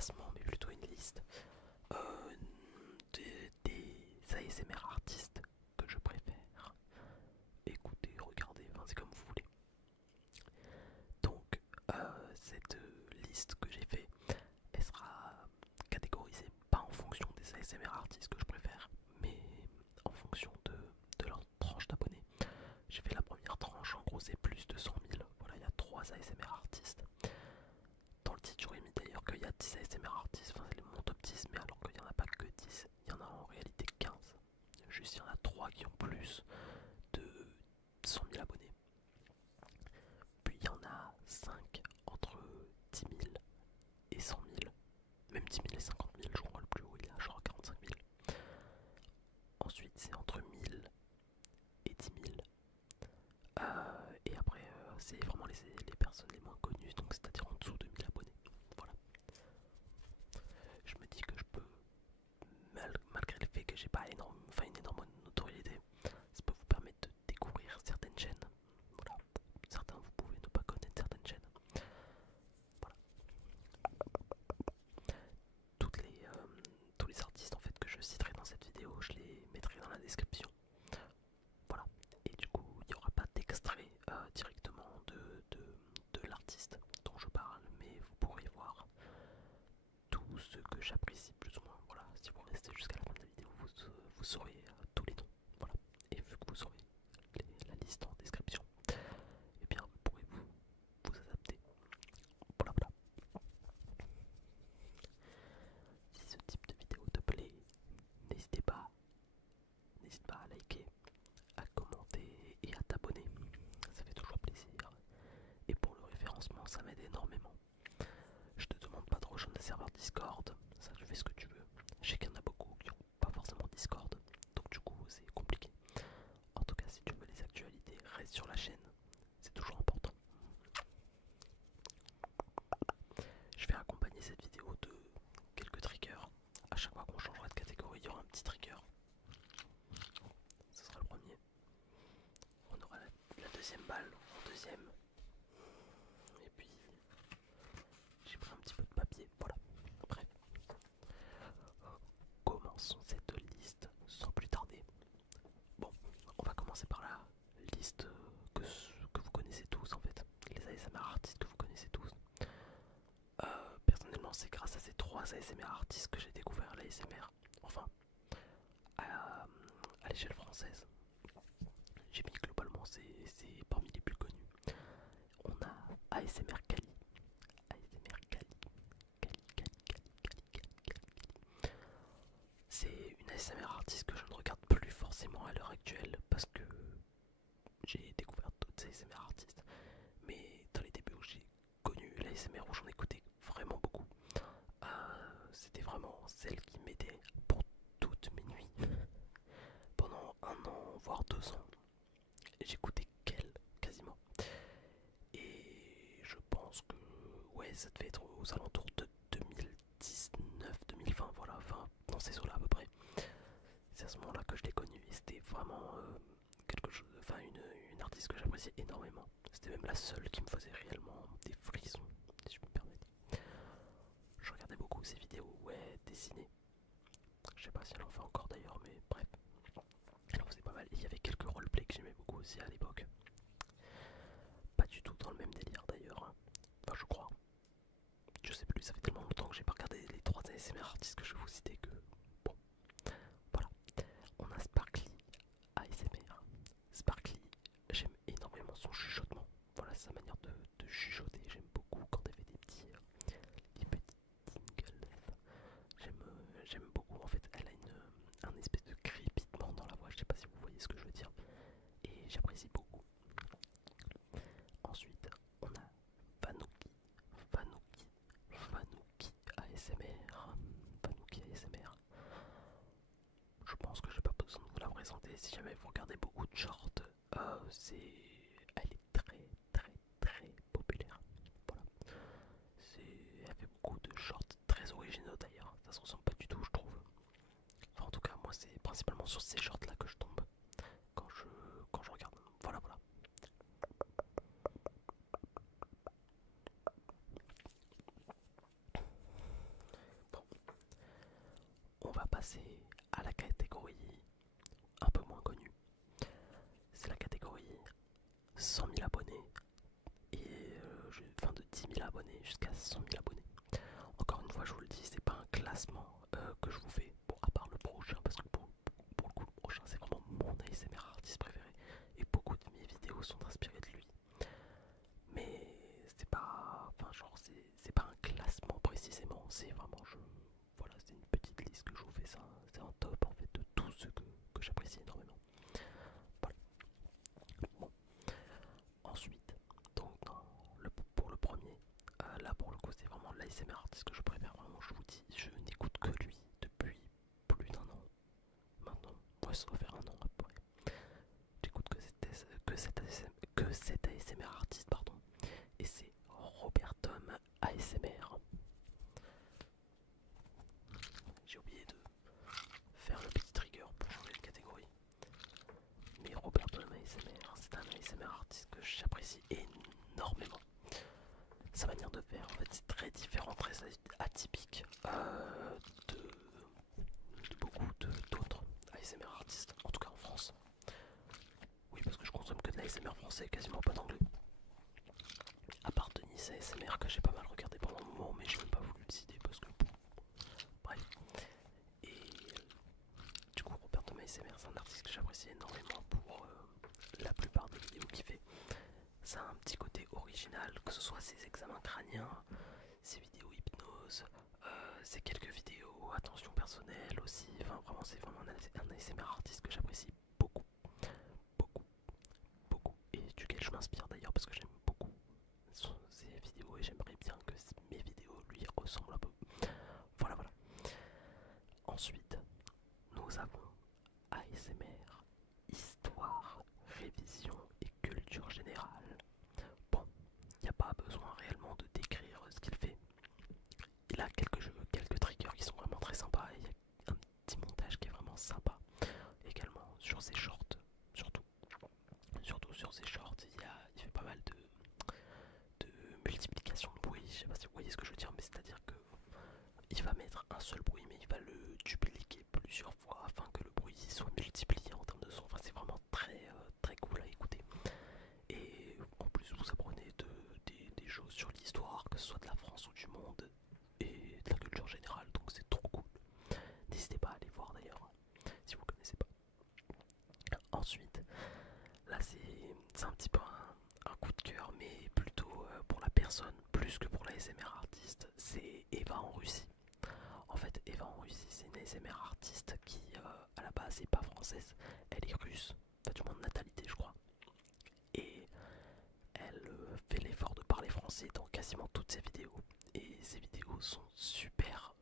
classement, mais plutôt une liste euh, des ASMR artistes que je préfère. Écoutez, regardez, enfin, c'est comme vous voulez. Donc, cette liste que j'ai fait, elle sera catégorisée pas en fonction des ASMR artistes que je préfère, mais en fonction de leur tranche d'abonnés. J'ai fait la première tranche, en gros c'est plus de 100 000. Voilà, il y a 3 ASMR artistes. Dans le titre, j'aurais mis d'ailleurs qu'il y a 10 ASMR artistes, enfin c'est mon top 10, mais alors qu'il n'y en a pas que 10, il y en a en réalité 15. Juste il y en a 3 qui ont plus de 100 000 abonnés. Puis il y en a 5 entre 10 000 et 100 000. Même 10 000 et 50 000, je crois le plus haut il est à genre 45 000. Ensuite c'est entre 1000 et 10 000. Et après c'est vraiment les personnes les moins connues, donc c'est-à-dire en dessous de 1000 abonnés. Voilà. Je me dis que je peux, malgré le fait que j'ai pas une énorme notoriété, ça peut vous permettre de découvrir certaines chaînes. Voilà. Certains vous pouvez ne pas connaître certaines chaînes. Voilà. Tous les artistes en fait que je citerai dans cette vidéo, je les mettrai dans la description. Voilà. Et du coup, il n'y aura pas d'extrait directement de l'artiste dont je parle, mais vous pourrez voir tout ce que j'apprécie plus ou moins. Voilà, si vous restez jusqu'à la fin de la vidéo, vous saurez tous les noms. Voilà. Et vu que vous aurez la liste en description, eh bien vous pourrez vous adapter. Voilà, voilà. Si ce type de vidéo te plaît, n'hésitez pas, à liker, à commenter et à t'abonner. Ça fait toujours plaisir. Et pour le référencement, ça m'aide énormément. Je te demande pas de rejoindre le serveur Discord, ça tu fais ce que tu veux. Je sais qu'il y en a beaucoup qui n'ont pas forcément Discord, donc du coup c'est compliqué. En tout cas, si tu veux les actualités, reste sur la chaîne, c'est toujours important. Je vais accompagner cette vidéo de quelques triggers. À chaque fois qu'on changera de catégorie, il y aura un petit trigger. Ce sera le premier. On aura la deuxième balle en deuxième. Et puis, j'ai pris un petit peu de papier. Voilà. Bref. Commençons cette liste sans plus tarder. Bon, on va commencer par la liste que vous connaissez tous en fait. Les ASMR artistes que vous connaissez tous. Personnellement, c'est grâce à ces 3 ASMR artistes que j'ai découvert l'ASMR. Enfin, à l'échelle française. J'ai mis globalement, c'est parmi les plus connus. On a ASMR Kali. ASMR Kali. C'est une ASMR artiste que je ne regarde plus forcément à l'heure actuelle parce que j'ai découvert d'autres ASMR artistes. Mais dans les débuts où j'ai connu l'ASMR, où j'en écoutais vraiment beaucoup, c'était vraiment celle qui m'aidait pour toutes mes nuits. Pendant 1 an, voire 2 ans, j'écoutais qu'elle quasiment. Et je pense que ouais, ça devait être aux alentours de 2019-2020, voilà, enfin dans ces eaux-là à peu près. C'est à ce moment-là que je l'ai connue et c'était vraiment quelque chose, enfin une artiste que j'appréciais énormément. C'était même la seule qui me faisait réellement des frissons, si je peux me permettre. Je regardais beaucoup ses vidéos, ouais, dessinées. Je sais pas si elle en fait encore d'ailleurs, mais bref. Elle en faisait pas mal. Et il y avait quelques roleplays que j'aimais beaucoup aussi à l'époque. Pas du tout dans le même délire d'ailleurs. Hein. Enfin, je crois. Je sais plus, ça fait tellement longtemps que j'ai pas regardé les 3 ASMR artistes que je vais vous citer que. Bon, voilà. On a Sparkly ASMR. Sparkly, j'aime énormément son chuchotement. Voilà, sa manière de chuchoter. J'aime beaucoup quand elle fait des petits tingles. J'aime beaucoup. En fait, elle a un espèce de crépitement dans la voix. Je sais pas si vous voyez ce que je veux dire. Et j'apprécie beaucoup. Ensuite, on a Vanuki. Vanuki ASMR. Vanuki ASMR. Je pense que j'ai pas besoin de vous la présenter. Si jamais vous regardez beaucoup de shorts, elle est très populaire. Voilà. Elle fait beaucoup de shorts très originaux d'ailleurs. Ça se ressemble pas du tout, je trouve. Enfin, en tout cas, moi, c'est principalement sur ces shorts là que je tombe quand je regarde. Voilà, voilà. passer à la catégorie un peu moins connue. C'est la catégorie 100 000 abonnés et enfin de 10 000 abonnés jusqu'à 100 000 abonnés. Encore une fois, je vous le dis, c'est pas un classement que je vous fais, bon, à part le prochain, parce que pour le coup, le prochain, c'est vraiment mon ASMR artiste préféré et beaucoup de mes vidéos sont inspirées de lui. Mais c'est pas, enfin, genre, c'est pas un classement précisément, c'est vraiment, voilà, c'est une petite liste que je vous fais, c'est un top en fait de tous ceux que j'apprécie énormément. Voilà. Bon. Ensuite, donc pour le premier, là pour le coup c'est vraiment l'ASMR artiste que je préfère, vraiment je vous dis, je n'écoute que lui depuis plus d'un an maintenant, ouais ça doit faire un an à peu près. J'écoute que cet ASMR artiste, pardon, et c'est Robertom ASMR. J'ai oublié de faire le petit trigger pour changer de catégorie. Mais Robertom ASMR, c'est un ASMR artiste que j'apprécie énormément. Sa manière de faire, en fait, c'est très différent, très atypique de beaucoup d'autres ASMR artistes, en tout cas en France. Oui, parce que je consomme que de l'ASMR français, quasiment pas d'anglais. À part Denis ASMR que j'ai pas mal regardé pendant un moment, mais j'ai même pas voulu le citer parce que bref. Et du coup, Roberto ASMR, c'est un artiste que j'apprécie énormément pour la plupart des vidéos qu'il fait. Ça a un petit côté original, que ce soit ses examens crâniens, ses vidéos hypnose, ses quelques vidéos attention personnelle aussi. Enfin, vraiment, c'est vraiment un ASMR artiste que j'apprécie beaucoup, beaucoup, beaucoup. Et duquel je m'inspire d'ailleurs parce que j'aime beaucoup ses vidéos et j'aimerais bien que mes vidéos lui ressemblent un peu. Voilà, voilà. Ensuite, nous avons ASMR, histoire, révision et culture générale. Bon, il n'y a pas besoin réellement de décrire ce qu'il fait. Il a quelques triggers qui sont vraiment très sympas et il y a un petit montage qui est vraiment sympa. Également sur ses shorts, surtout sur ses shorts, il fait pas mal de multiplication de bruit. Je sais pas si vous voyez ce que je veux dire, mais c'est-à-dire que il va mettre un seul bruit, mais il va le dupliquer plusieurs fois afin que le bruit soit multiplié en termes de son. Enfin, c'est vraiment très cool à écouter. Et en plus, vous apprenez des choses sur l'histoire, que ce soit de la France ou du monde, et de la culture générale, donc c'est trop cool. N'hésitez pas à aller voir d'ailleurs, si vous connaissez pas. Ensuite, là c'est un petit peu un coup de cœur, mais plutôt pour la personne, plus que pour la SMR artiste, c'est Eva en Russie. En fait, Eva en Russie, c'est une ASMR artiste qui, à la base, n'est pas française, elle est russe, enfin, du moins de natalité, je crois. Et elle fait l'effort de parler français dans quasiment toutes ses vidéos. Et ses vidéos sont super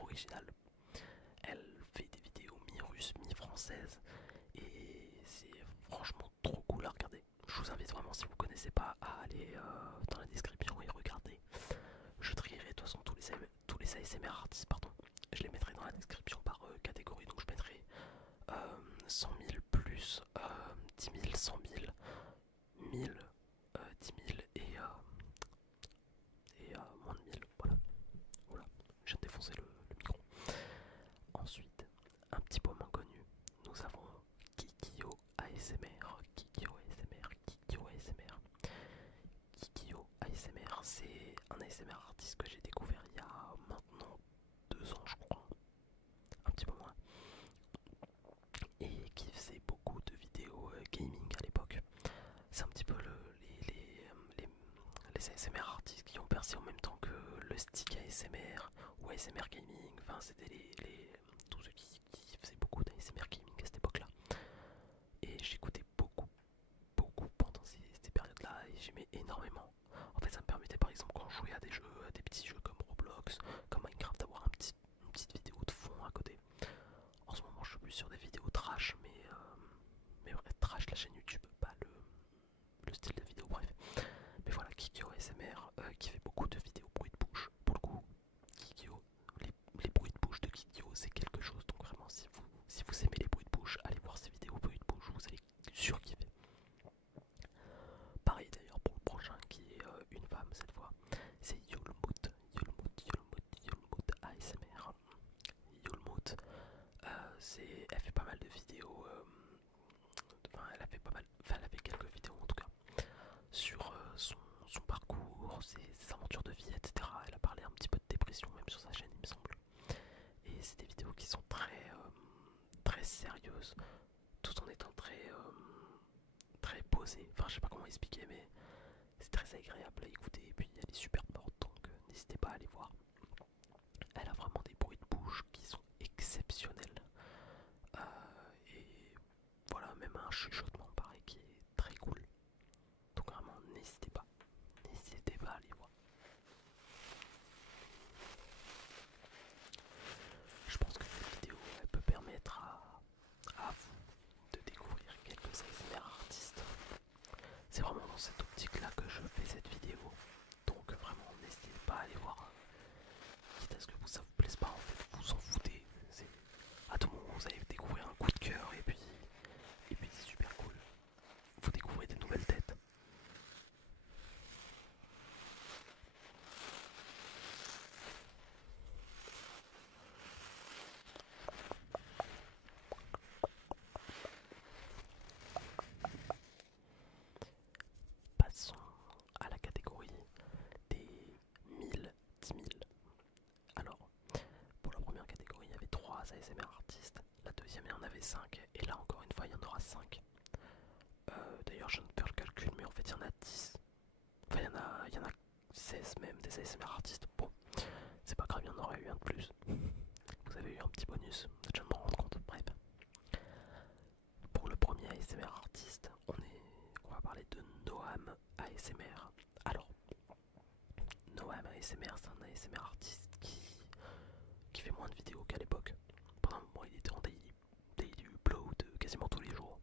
originales. Elle fait des vidéos mi-russes, mi-françaises. Et c'est franchement trop cool à regarder. Je vous invite vraiment, si vous ne connaissez pas, à aller dans la description et regarder. Je trierai de toute façon tous les ASMR artistes, pardon. Je les mettrai dans la description par catégorie. Donc je mettrai 100 000 plus 10 000, 100 000, 1000, 10 000 et moins de 1000. Voilà. Voilà. Je viens de défoncer le micro. Ensuite, un petit peu moins connu, nous avons Kikyo ASMR. Kikyo ASMR. Kikyo ASMR. Kikyo ASMR, c'est un ASMR artiste que j'ai découvert il y a maintenant 2 ans, je crois, un petit peu moins, et qui faisait beaucoup de vidéos gaming à l'époque. C'est un petit peu les ASMR artistes qui ont percé en même temps que le stick ASMR ou ASMR gaming. Enfin, c'était tous ceux qui faisaient beaucoup d'ASMR gaming à cette époque-là. Et j'écoutais beaucoup pendant ces périodes-là et j'aimais énormément. En fait, ça me permettait par exemple quand je jouais à des petits jeux comme Roblox, comme Minecraft, d'avoir une petite vidéo de fond à côté. En ce moment, je suis plus sur des vidéos trash, mais vrai, trash la chaîne YouTube, pas le style de vidéo, bref. Mais voilà, Kikyo ASMR qui fait beaucoup de vidéos bruit de bouche. Pour le coup, Kikyo, les bruits de bouche de Kikyo, c'est quelque chose. Donc vraiment, si vous aimez les bruits de bouche, allez voir ces vidéos bruit de bouche, vous allez surkiffer. Pareil d'ailleurs pour le prochain qui est une femme cette fois, c'est Yulmut ASMR. Yulmut, bosser. Enfin, je sais pas comment expliquer, mais c'est très agréable à écouter. Et puis, elle est super morte, donc n'hésitez pas à aller voir. Elle a vraiment des bruits de bouche qui sont exceptionnels. Et voilà, même un chuchotement pareil qui est très cool. Donc vraiment, n'hésitez pas à aller voir. Je pense que cette vidéo, elle peut permettre à vous de découvrir quelques ASMR artistes. C'est vraiment dans cette optique-là que je fais cette vidéo. Donc vraiment, n'hésitez pas à aller voir. Quitte à ce que ça vous plaise pas, en fait, vous en foutez. À tout moment, vous allez découvrir un coup de cœur et puis c'est super cool. Vous découvrez des nouvelles têtes. Passons à la catégorie des 1000, 10 000. Alors, pour la première catégorie, il y avait 3 ASMR artistes. La deuxième, il y en avait 5. Et là, encore une fois, il y en aura 5. D'ailleurs, je ne peux faire le calcul, mais en fait, il y en a 10. Enfin, il y en a 16 même des ASMR artistes. Bon, c'est pas grave, il y en aurait eu un de plus. Vous avez eu un petit bonus, je viens de m'en rendre compte. Bref. Pour le premier ASMR artiste, on va parler de Noam ASMR. Alors, Noam ASMR, c'est un ASMR artiste qui fait moins de vidéos qu'à l'époque. Pendant un moment, il était en daily upload quasiment tous les jours.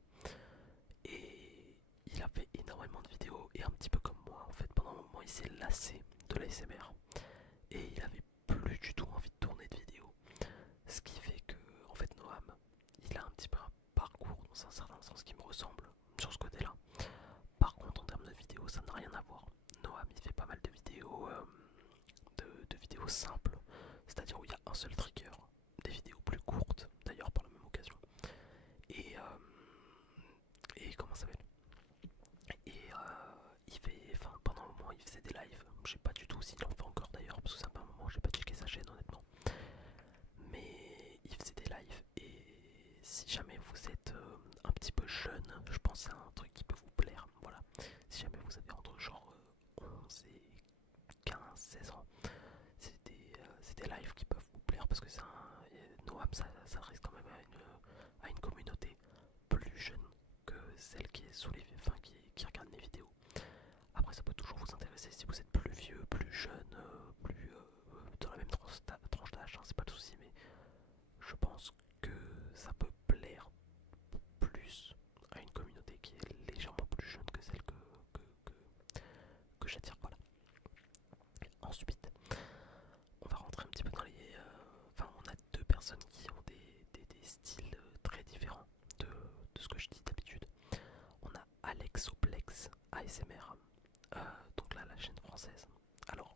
Et il a fait énormément de vidéos. Et un petit peu comme moi, en fait, pendant un moment, il s'est lassé de l'ASMR. Et il avait plus du tout envie de tourner de vidéos. Ce qui fait que, en fait, Noam, il a un petit peu un parcours dans un certain sens qui me ressemble sur ce côté-là. Par contre, en termes de vidéos, ça n'a rien à voir. Noam, il fait pas mal de vidéos, de vidéos simples, c'est-à-dire où il y a un seul trigger, des vidéos plus courtes, d'ailleurs par la même occasion. Et, comment ça s'appelle? Et il fait, enfin, pendant un moment, il faisait des lives. Je sais pas du tout s'il en fait encore d'ailleurs, parce que ça fait un moment, j'ai pas checké sa chaîne honnêtement. Mais il faisait des lives et si jamais vous êtes un petit peu jeune, je pense que c'est un truc qui peut vous plaire. Voilà, si jamais vous avez entre genre 11 et 15, 16 ans, c'est des lives qui peuvent vous plaire parce que c'est Noam, ça reste quand même à une communauté plus jeune que celle qui est sous les, enfin, qui regarde mes vidéos. Après, ça peut toujours vous intéresser si vous êtes plus vieux, plus jeune, plus dans la même tranche d'âge, hein, c'est pas le souci, mais je pense que ça peut plaire plus à une communauté qui est légèrement plus jeune que celle que j'attire. Voilà. Ensuite, on va rentrer un petit peu dans les. Enfin, on a deux personnes qui ont des styles très différents de ce que je dis d'habitude. On a Alexoplex ASMR, donc là la chaîne française. Alors,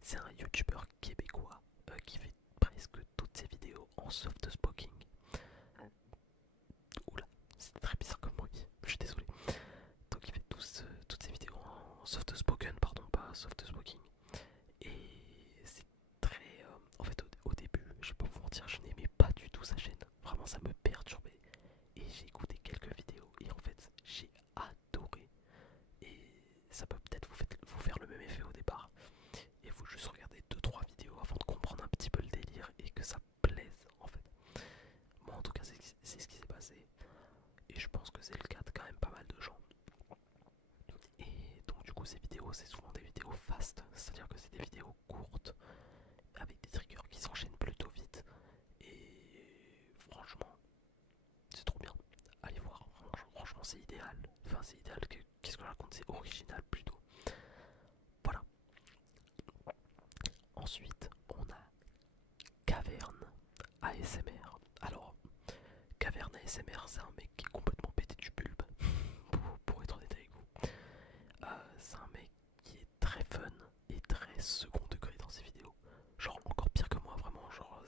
c'est un youtubeur québécois qui fait presque toutes ses vidéos en soft spoken. Oula, c'est très bizarre comme mot, je suis désolé. Donc il fait toutes ses vidéos en soft spoken, pardon, pas soft spoken. Et c'est très... en fait au début, je vais pas vous mentir, je n'aimais pas du tout sa chaîne. Vraiment ça me perturbait. Et j'ai écouté quelques vidéos et en fait j'ai adoré. Et ça peut peut-être vous faire le même effet au départ. Et il faut juste regarder deux trois vidéos avant de comprendre un petit peu le délire et que ça plaise en fait. Moi en tout cas c'est ce qui s'est passé. Et je pense que c'est le cas de quand même pas mal de gens. Et donc du coup ces vidéos c'est souvent des vidéos fast, c'est-à-dire que c'est des vidéos courtes avec des triggers qui s'enchaînent plutôt vite. Et franchement c'est trop bien. Allez voir, franchement c'est idéal. Enfin c'est idéal, qu'est-ce que je raconte, c'est original plutôt. Voilà. Ensuite on a Caverne ASMR. Alors Caverne ASMR c'est un mec qui est complètement pété du bulbe pour être honnête avec vous. C'est un mec qui est très fun et très second degré dans ses vidéos. Genre encore pire que moi, vraiment. Genre,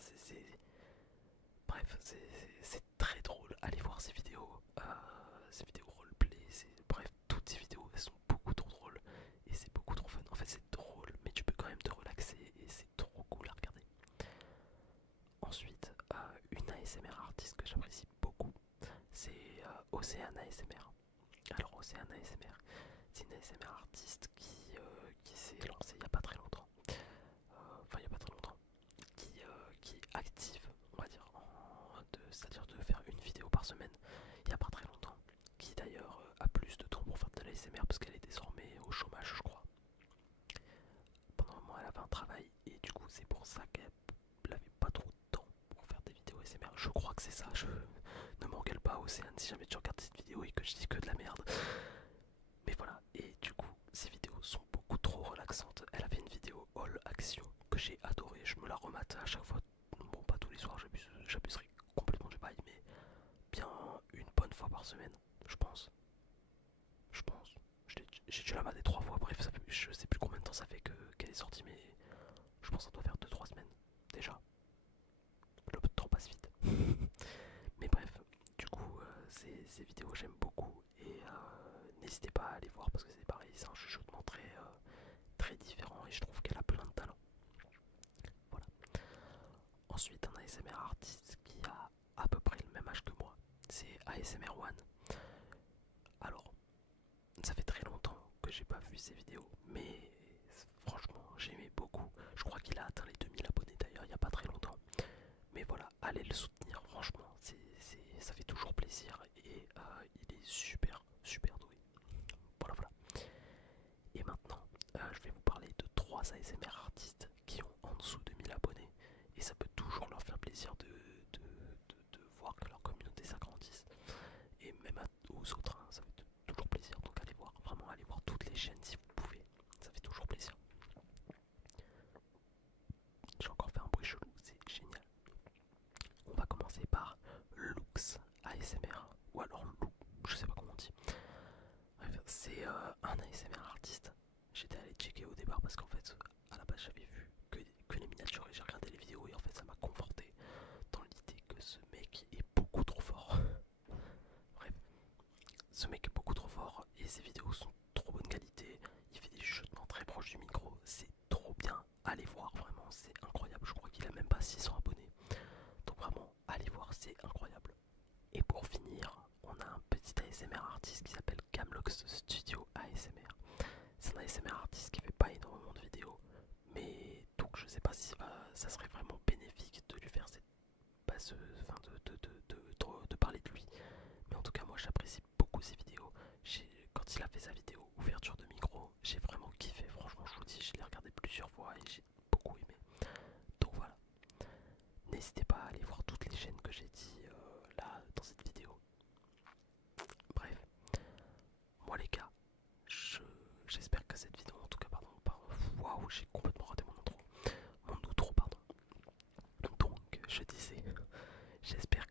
bref, c'est très drôle. Allez voir ses vidéos roleplay. Bref, toutes ses vidéos, elles sont beaucoup trop drôles et c'est beaucoup trop fun. En fait, c'est drôle, mais tu peux quand même te relaxer et c'est trop cool à regarder. Ensuite, une ASMR artiste que j'apprécie beaucoup, c'est Océane ASMR. Alors, c'est un ASMR. C'est une ASMR artiste qui s'est lancée il n'y a pas très longtemps. Enfin, il n'y a pas très longtemps. Qui est active, on va dire, c'est-à-dire de faire une vidéo par semaine il n'y a pas très longtemps. Qui d'ailleurs a plus de temps pour faire de l'ASMR parce qu'elle est désormais au chômage, je crois. Pendant un moment, elle avait un travail et du coup, c'est pour ça qu'elle n'avait pas trop de temps pour faire des vidéos ASMR. Je crois que c'est ça. Ne m'engueule pas, Océane, si jamais tu regardes cette vidéo et que je dis que de la merde. Mais voilà, et du coup, ces vidéos sont beaucoup trop relaxantes. Elle avait une vidéo all action que j'ai adorée, je me la remate à chaque fois. Bon, pas tous les soirs, j'abuserai complètement du bail, mais bien une bonne fois par semaine, je pense. Je pense. J'ai dû la mater 3 fois, bref, je sais plus combien de temps ça fait qu'elle est sortie, mais je pense que ça doit faire 2-3 semaines déjà. Le temps passe vite. Mais bref, du coup, ces vidéos j'aime beaucoup et n'hésitez pas à aller voir parce que c'est pareil, c'est un chuchotement très différent et je trouve qu'elle a plein de talent. Voilà. Ensuite, un ASMR artiste qui a à peu près le même âge que moi, c'est ASMR One. Alors, ça fait très longtemps que j'ai pas vu ses vidéos, mais franchement, j'aimais beaucoup. Je crois qu'il a atteint les 2000 abonnés d'ailleurs il y a pas très longtemps. Mais voilà, allez le soutenir, franchement, ça fait toujours plaisir et il est super doué. Voilà, voilà. Et maintenant, je vais vous parler de 3 ASMR artistes qui ont en dessous de 1000 abonnés. Et ça peut toujours leur faire plaisir de voir que leur communauté s'agrandisse. Et même aux autres, hein, ça fait toujours plaisir. Donc allez voir, vraiment allez voir toutes les chaînes si vous pouvez. Ça fait toujours plaisir. J'ai encore fait un bruit chelou, c'est génial. On va commencer par Lux ASMR. Ou alors Lou, je sais pas comment on dit. Bref, c'est un ASMR artiste. J'étais allé checker au départ parce qu'en fait, à la base, j'avais vu que les miniatures et j'ai regardé les vidéos et en fait, ça m'a conforté dans l'idée que ce mec est beaucoup trop fort. Bref, ce mec est beaucoup trop fort et ses vidéos sont trop bonne qualité. Il fait des chuchotements très proches du micro, c'est trop bien. Allez voir, vraiment, c'est incroyable. Je crois qu'il a même pas 600 abonnés. Donc vraiment, allez voir, c'est incroyable. Et pour finir, on a un petit ASMR artiste qui s'appelle Camlox Studio ASMR. C'est un ASMR artiste qui fait pas énormément de vidéos, mais donc je sais pas si ça serait vraiment bénéfique de lui faire cette passeuse, enfin de parler de lui. Mais en tout cas, moi j'apprécie beaucoup ses vidéos. Quand il a fait sa vidéo ouverture de micro, j'ai vraiment kiffé. Franchement, je vous dis, je l'ai regardé plusieurs fois et j'ai beaucoup aimé. Donc voilà. N'hésitez pas à aller voir toutes les chaînes que j'ai dit là dans cette vidéo. Bref, moi les gars, j'espère que cette vidéo, en tout cas, pardon, waouh, j'ai complètement raté mon outro, pardon. Donc, je disais, j'espère